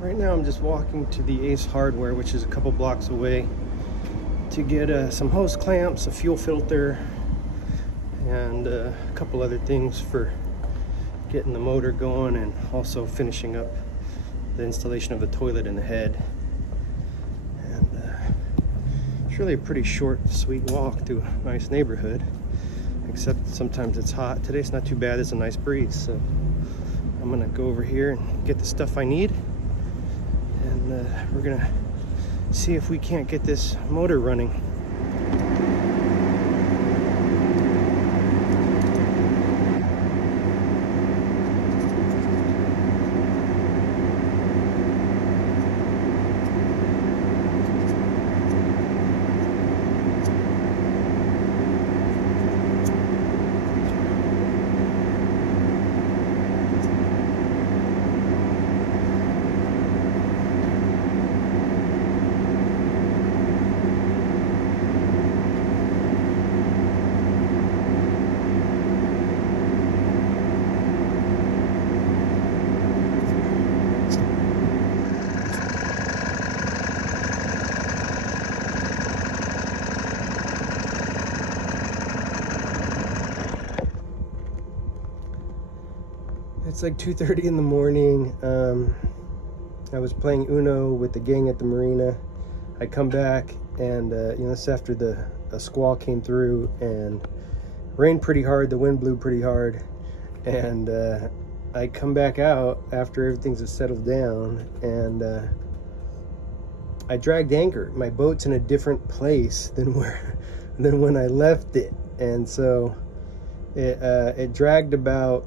Right now I'm just walking to the Ace Hardware, which is a couple blocks away, to get some hose clamps, a fuel filter, and a couple other things for getting the motor going, and also finishing up the installation of the toilet in the head. And it's really a pretty short, sweet walk through a nice neighborhood, except sometimes it's hot. Today's not too bad, it's a nice breeze, so I'm gonna go over here and get the stuff I need, and we're gonna see if we can't get this motor running. It's like 2:30 in the morning. I was playing Uno with the gang at the Marina. I come back and this after a squall came through and rained pretty hard. The wind blew pretty hard, and I come back out after everything's settled down, and I dragged anchor. My boat's in a different place than when I left it, and so it dragged about,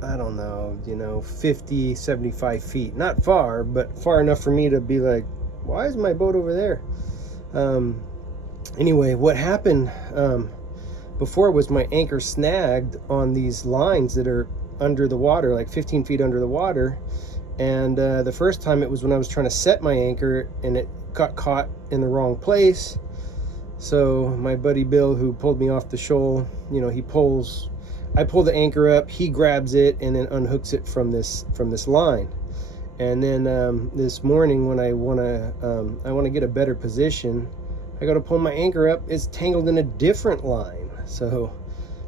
I don't know, 50, 75 feet. Not far, but far enough for me to be like, why is my boat over there? Anyway, what happened before was my anchor snagged on these lines that are under the water, like 15 feet under the water. And the first time it was when I was trying to set my anchor, and it got caught in the wrong place. So my buddy Bill, who pulled me off the shoal, I pull the anchor up, he grabs it and then unhooks it from this line. And then this morning, when I want to get a better position, I got to pull my anchor up. It's tangled in a different line. So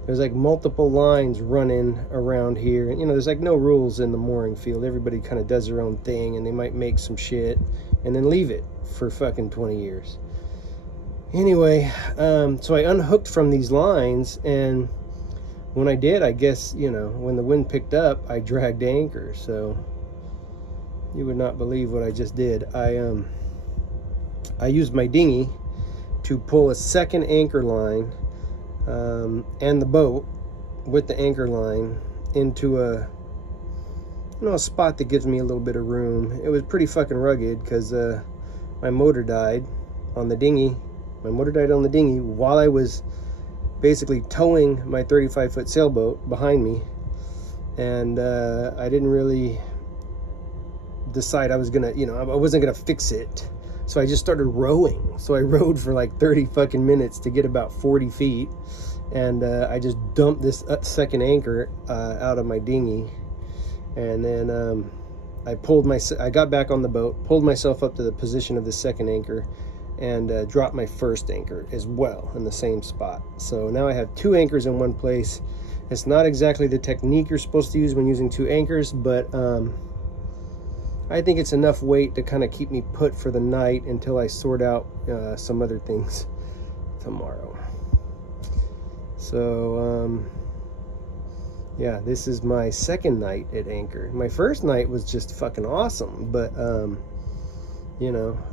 there's like multiple lines running around here. And there's like no rules in the mooring field. Everybody kind of does their own thing, and they might make some shit and then leave it for fucking 20 years. Anyway, so I unhooked from these lines, and when I did, I guess, when the wind picked up, I dragged anchor. So you would not believe what I just did. I used my dinghy to pull a second anchor line and the boat with the anchor line into a spot that gives me a little bit of room. It was pretty fucking rugged because my motor died on the dinghy. My motor died on the dinghy while I was basically towing my 35-foot sailboat behind me, and I didn't really decide I wasn't gonna fix it, so I just started rowing. So I rowed for like 30 fucking minutes to get about 40 feet, and I just dumped this second anchor out of my dinghy, and then I got back on the boat, pulled myself up to the position of the second anchor, and dropped my first anchor as well in the same spot. So now I have two anchors in one place. It's not exactly the technique you're supposed to use when using two anchors, but I think it's enough weight to kind of keep me put for the night until I sort out some other things tomorrow. So yeah, this is my second night at anchor. My first night was just fucking awesome, but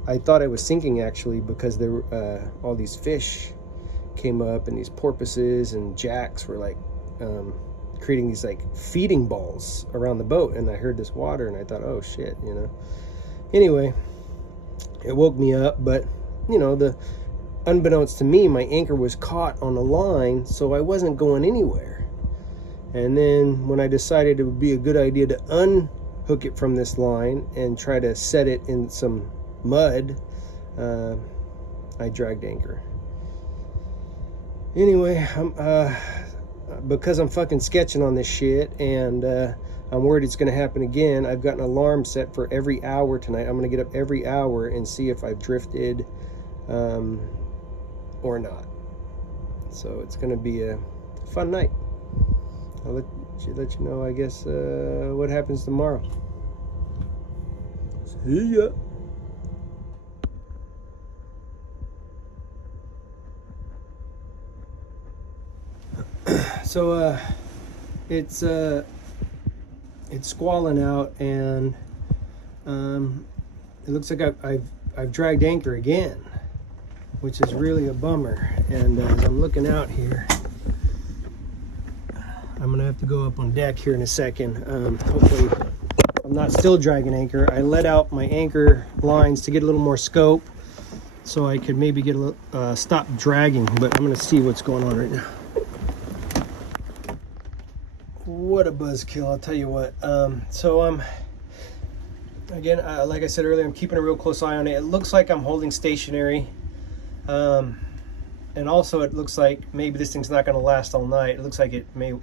I thought I was sinking actually, because there were all these fish came up, and these porpoises and jacks were like creating these like feeding balls around the boat, and I heard this water and I thought, oh shit, Anyway, it woke me up, but unbeknownst to me, my anchor was caught on a line, so I wasn't going anywhere. And then when I decided it would be a good idea to unhook it from this line and try to set it in some mud, I dragged anchor. Anyway, because I'm fucking sketching on this shit, and I'm worried it's going to happen again, I've got an alarm set for every hour tonight. I'm going to get up every hour and see if I've drifted or not. So it's going to be a fun night. I'll let you know, I guess, what happens tomorrow. See ya. So it's squalling out, and it looks like I've dragged anchor again, which is really a bummer. And as I'm looking out here, I'm gonna have to go up on deck here in a second. Hopefully I'm not still dragging anchor. I let out my anchor lines to get a little more scope, so I could maybe get a little stop dragging. But I'm gonna see what's going on right now. What a buzzkill, I'll tell you what. Again, like I said earlier, I'm keeping a real close eye on it. It looks like I'm holding stationary, and also it looks like maybe this thing's not going to last all night. It looks like it may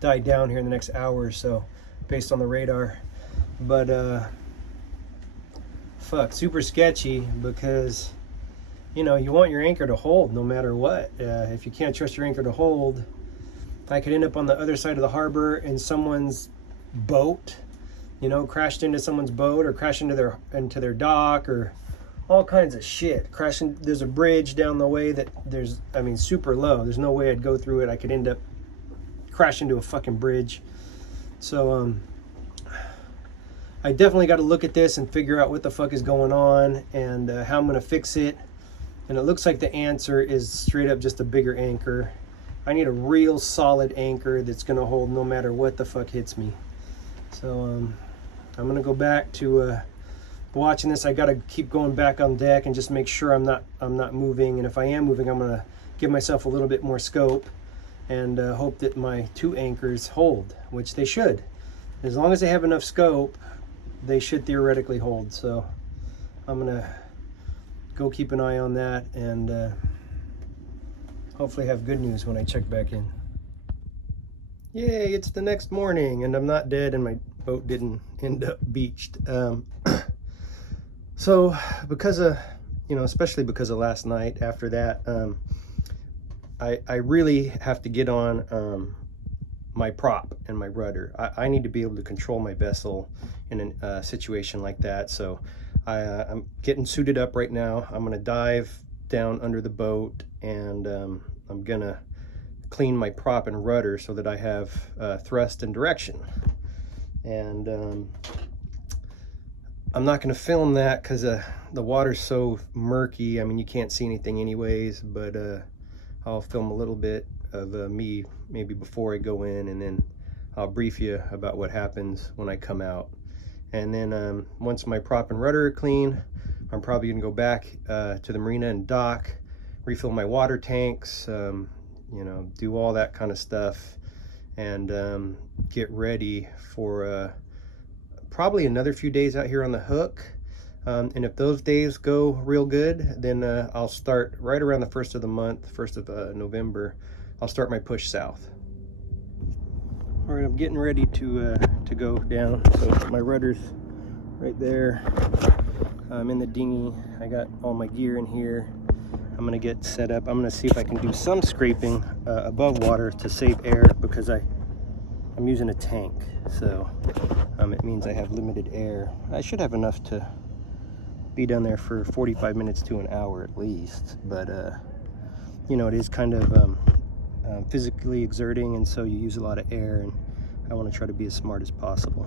die down here in the next hour or so, based on the radar. But fuck, super sketchy, because you know, you want your anchor to hold no matter what. If you can't trust your anchor to hold, I could end up on the other side of the harbor in someone's boat, you know, crashed into someone's boat, or crashed into their dock, or all kinds of shit. Crashing, there's a bridge down the way that super low. There's no way I'd go through it. I could end up crashing into a fucking bridge. So I definitely got to look at this and figure out what the fuck is going on, and how I'm gonna fix it. And it looks like the answer is straight up just a bigger anchor. I need a real solid anchor that's gonna hold no matter what the fuck hits me. So I'm gonna go back to watching this. I gotta keep going back on deck and just make sure I'm not moving. And if I am moving, I'm gonna give myself a little bit more scope, and hope that my two anchors hold, which they should. As long as they have enough scope, they should theoretically hold. So I'm gonna go keep an eye on that, and hopefully have good news when I check back in. Yay, it's the next morning, and I'm not dead, and my boat didn't end up beached. So because of, especially because of last night, after that, I really have to get on my prop and my rudder. I need to be able to control my vessel in a situation like that. So I'm getting suited up right now. I'm gonna dive down under the boat, and I'm gonna clean my prop and rudder so that I have thrust and direction. And I'm not gonna film that because the water's so murky. I mean, you can't see anything anyways, but I'll film a little bit of me maybe before I go in, and then I'll brief you about what happens when I come out. And then once my prop and rudder are clean, I'm probably gonna go back to the marina and dock, refill my water tanks, do all that kind of stuff, and get ready for probably another few days out here on the hook. And if those days go real good, then I'll start right around the 1st of the month, 1st of November, I'll start my push south. All right, I'm getting ready to go down. So my rudder's right there. I'm in the dinghy. I got all my gear in here. I'm gonna get set up. I'm gonna see if I can do some scraping above water to save air, because I'm using a tank. So it means I have limited air. I should have enough to be down there for 45 minutes to an hour at least. But it is kind of physically exerting, and so you use a lot of air, and I want to try to be as smart as possible.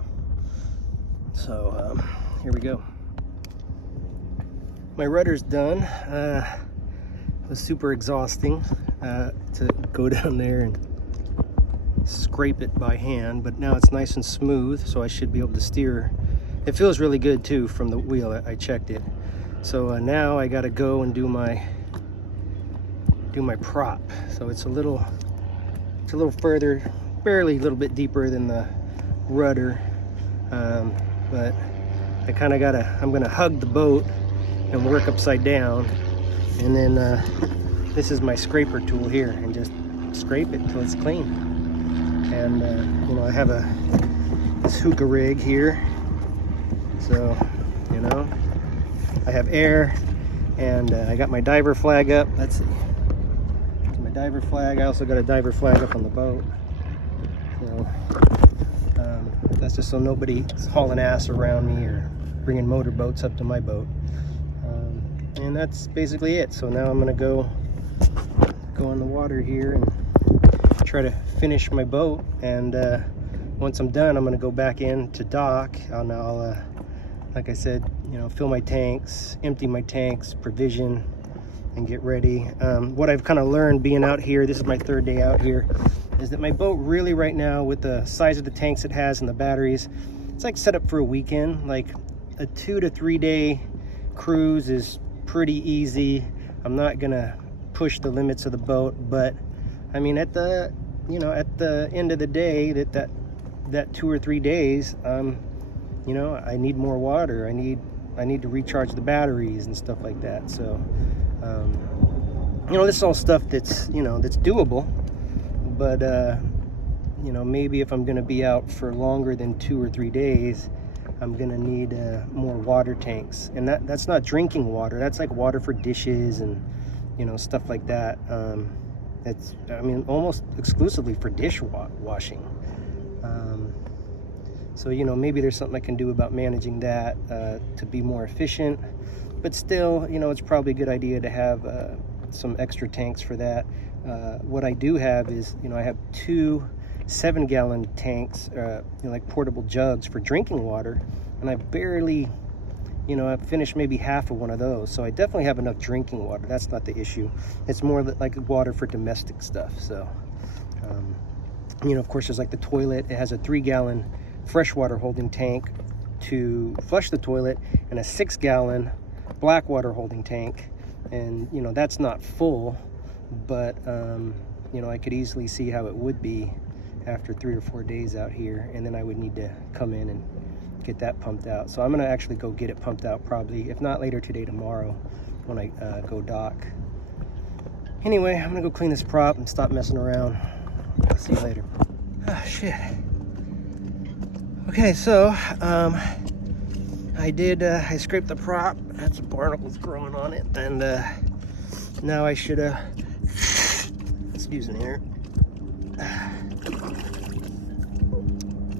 So here we go. My rudder's done. It was super exhausting to go down there and scrape it by hand, but now it's nice and smooth, so I should be able to steer. It feels really good too from the wheel. I checked it. So now I got to go and do my prop. So it's a little further, barely a little bit deeper than the rudder, but I kind of I'm gonna hug the boat and work upside down, and then this is my scraper tool here, and just scrape it till it's clean. And you know, I have this hookah rig here, so you know, I have air, and I got my diver flag up. Let's see, my diver flag. I also got a diver flag up on the boat, so that's just so nobody's hauling ass around me or bringing motorboats up to my boat. And that's basically it. So now I'm gonna go in the water here and try to finish my boat, and once I'm done, I'm gonna go back in to dock. I'll like I said, you know, fill my tanks, empty my tanks, provision, and get ready. What I've kind of learned being out here, this is my 3rd day out here, is that my boat really right now, with the size of the tanks it has and the batteries, it's like set up for a weekend. Like a 2 to 3 day cruise is pretty easy. I'm not gonna push the limits of the boat, but I mean, at the end of the day, that 2 or 3 days, you know, I need more water. I need to recharge the batteries and stuff like that. So you know, this is all stuff that's, you know, that's doable, but you know, maybe if I'm gonna be out for longer than 2 or 3 days, I'm gonna need more water tanks. And that's not drinking water, that's like water for dishes and, you know, stuff like that. It's, I mean, almost exclusively for washing. So, you know, maybe there's something I can do about managing that to be more efficient. But still, you know, it's probably a good idea to have some extra tanks for that. What I do have is, you know, I have 2 7-gallon tanks, you know, like portable jugs for drinking water, and I barely, you know, I've finished maybe half of one of those. So I definitely have enough drinking water. That's not the issue. It's more like water for domestic stuff. So, you know, of course, there's like the toilet. It has a 3-gallon freshwater holding tank to flush the toilet, and a 6-gallon black water holding tank. And, you know, that's not full, but, you know, I could easily see how it would be after 3 or 4 days out here, and then I would need to come in and get that pumped out. So I'm gonna actually go get it pumped out, probably, if not later today, tomorrow, when I go dock. Anyway, I'm gonna go clean this prop and stop messing around. I'll see you later. Ah, shit. Okay, so I scraped the prop. I had some barnacles growing on it, and now I should excuse me here.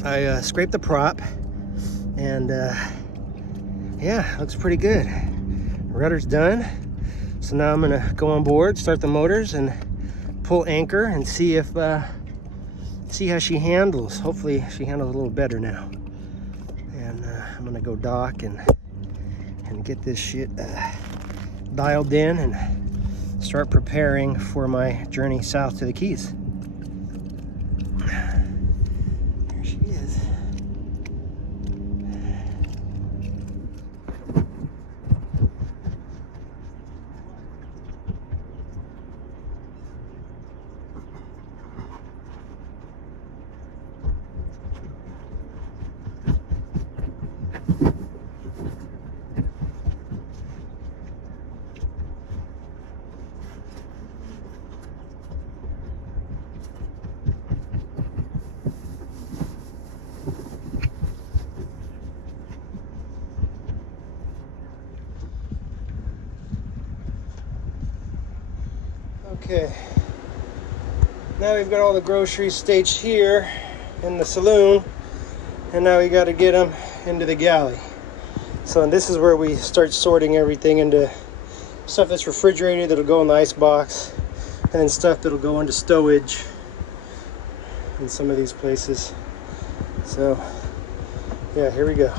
I scraped the prop, and yeah, looks pretty good. Rudder's done. So now I'm gonna go on board, start the motors, and pull anchor and see if see how she handles. Hopefully she handles a little better now. And I'm gonna go dock and get this shit dialed in and start preparing for my journey south to the Keys. There she is. Okay, now we've got all the groceries staged here in the saloon, and now we got to get them into the galley. So this is where we start sorting everything into stuff that's refrigerated that'll go in the ice box, and then stuff that'll go into stowage in some of these places. So yeah, here we go.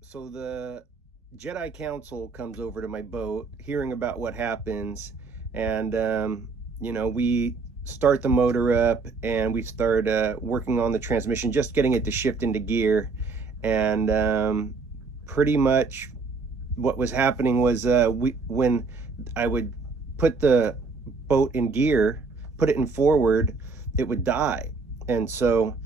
So the Jedi Council comes over to my boat, hearing about what happens, and you know, we start the motor up and we start working on the transmission, just getting it to shift into gear. And pretty much what was happening was when I would put the boat in gear, put it in forward, it would die. And so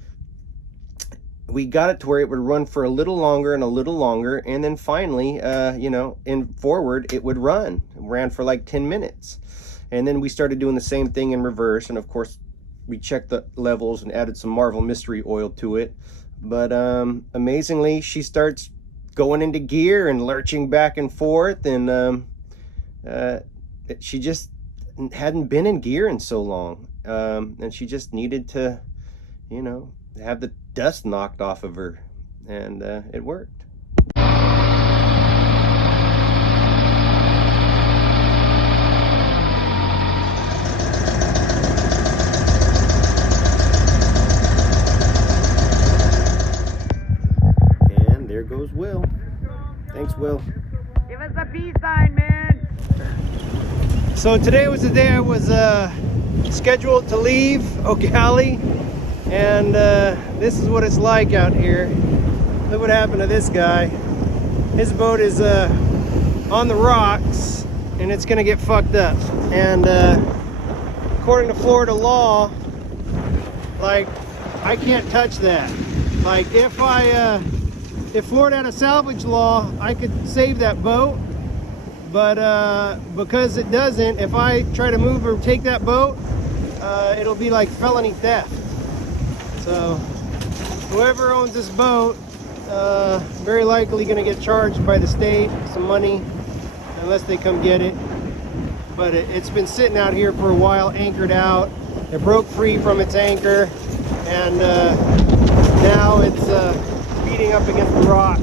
we got it to where it would run for a little longer and a little longer, and then finally, you know, in forward, it would run. It ran for like 10 minutes. And then we started doing the same thing in reverse, and of course we checked the levels and added some Marvel Mystery Oil to it. But amazingly, she starts going into gear and lurching back and forth, and she just hadn't been in gear in so long, and she just needed to, you know, have the dust knocked off of her, and it worked. And there goes Will. Thanks, Will. Give us a peace sign, man. So today was the day I was scheduled to leave O'Galley, and this is what it's like out here. Look what happened to this guy. His boat is on the rocks, and it's gonna get fucked up. And according to Florida law, like, I can't touch that. Like, if Florida had a salvage law, I could save that boat. But because it doesn't, if I try to move or take that boat, it'll be like felony theft. So whoever owns this boat, very likely going to get charged by the state some money unless they come get it. But it's been sitting out here for a while, anchored out. It broke free from its anchor, and now it's beating up against the rocks.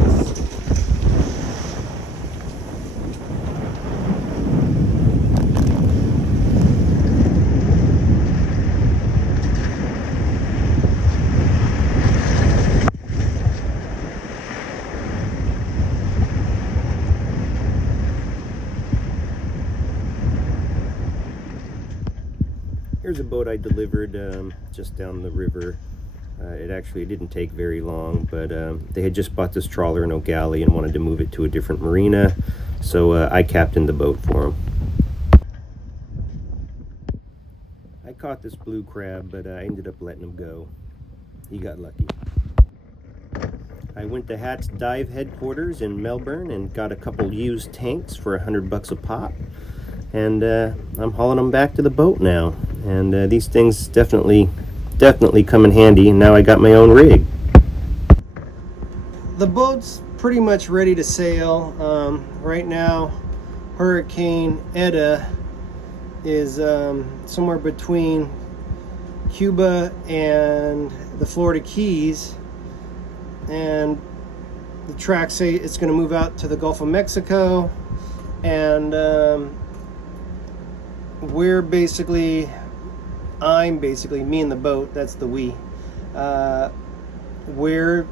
Here's a boat I delivered just down the river. It didn't take very long, but they had just bought this trawler in O'Galley and wanted to move it to a different marina, so I captained the boat for them. I caught this blue crab, but I ended up letting him go. He got lucky. I went to Hat's Dive headquarters in Melbourne and got a couple used tanks for $100 a pop, and I'm hauling them back to the boat now. And these things definitely come in handy, and now I got my own rig. The boat's pretty much ready to sail. Right now, Hurricane Eta is somewhere between Cuba and the Florida Keys, and the tracks say it's going to move out to the Gulf of Mexico, and I'm basically, me and the boat, that's the we, we're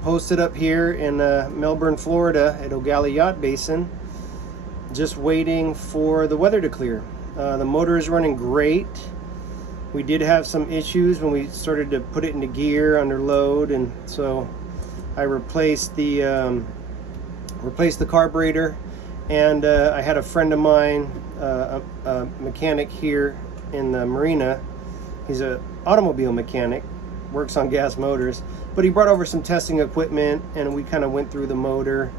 posted up here in Melbourne, Florida at O'Galley Yacht Basin, just waiting for the weather to clear. The motor is running great. We did have some issues when we started to put it into gear under load, and so I replaced the carburetor, and I had a friend of mine, a mechanic here in the Marina. He's an automobile mechanic, works on gas motors, but he brought over some testing equipment, and we kind of went through the motor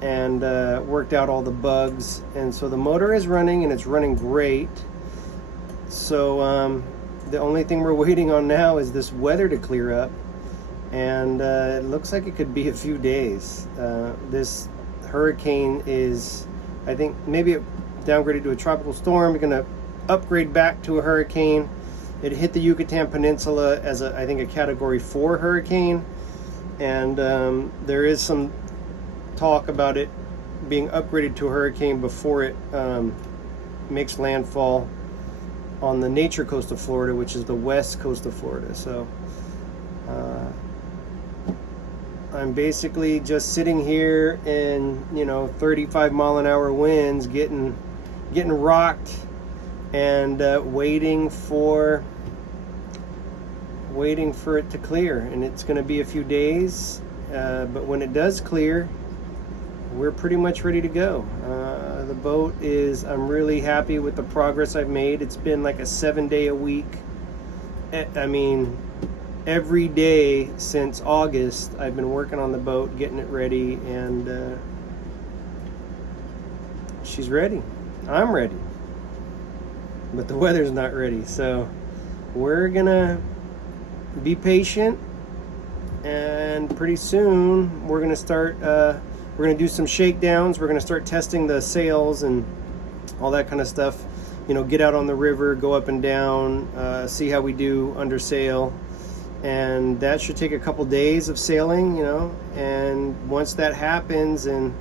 and worked out all the bugs, and so the motor is running, and it's running great. So the only thing we're waiting on now is this weather to clear up, and it looks like it could be a few days. This hurricane is, I think, maybe it downgraded to a tropical storm. We're going to upgrade back to a hurricane. It hit the Yucatan Peninsula as I think a Category 4 hurricane, and there is some talk about it being upgraded to a hurricane before it makes landfall on the nature coast of Florida, which is the west coast of Florida. So I'm basically just sitting here in 35-mile-an-hour winds, getting rocked, and waiting for it to clear. And it's going to be a few days, but when it does clear, we're pretty much ready to go. The boat is, I'm really happy with the progress I've made. It's been like a 7-day-a-week, I mean, every day since August I've been working on the boat, getting it ready, and she's ready. I'm ready. but the weather's not ready. So we're gonna be patient, and pretty soon we're gonna start we're gonna do some shakedowns. We're gonna start testing the sails and all that kind of stuff. You know, get out on the river, go up and down, see how we do under sail. And that should take a couple days of sailing, you know. And once that happens, and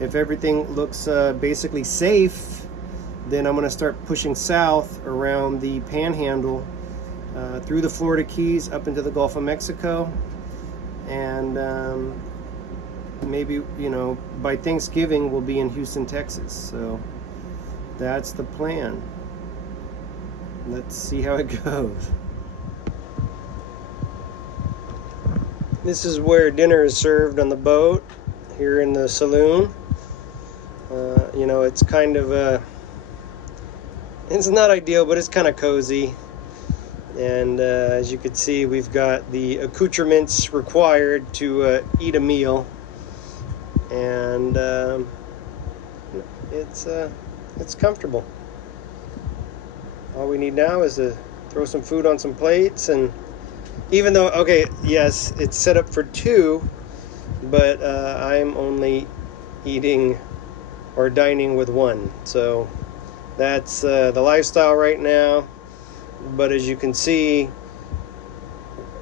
if everything looks basically safe, then I'm going to start pushing south around the Panhandle, through the Florida Keys, up into the Gulf of Mexico. And maybe, you know, by Thanksgiving we'll be in Houston, Texas. So that's the plan. Let's see how it goes. This is where dinner is served on the boat, here in the saloon. You know, it's kind of it's not ideal, but it's kind of cozy. And as you can see, we've got the accoutrements required to eat a meal. And it's comfortable. All we need now is to throw some food on some plates. And even though, okay, yes, it's set up for two, but I'm only eating or dining with one. So that's the lifestyle right now. But as you can see,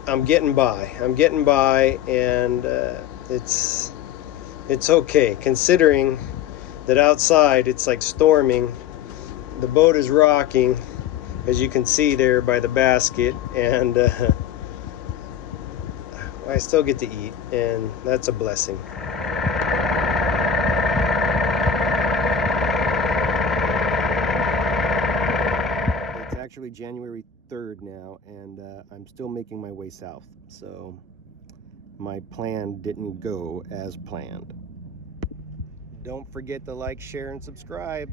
I'm getting by. And it's okay, considering that outside it's like storming. The boat is rocking, as you can see there by the basket, and I still get to eat, and that's a blessing. It's actually January 3rd now, and I'm still making my way south, so my plan didn't go as planned. Don't forget to like, share, and subscribe.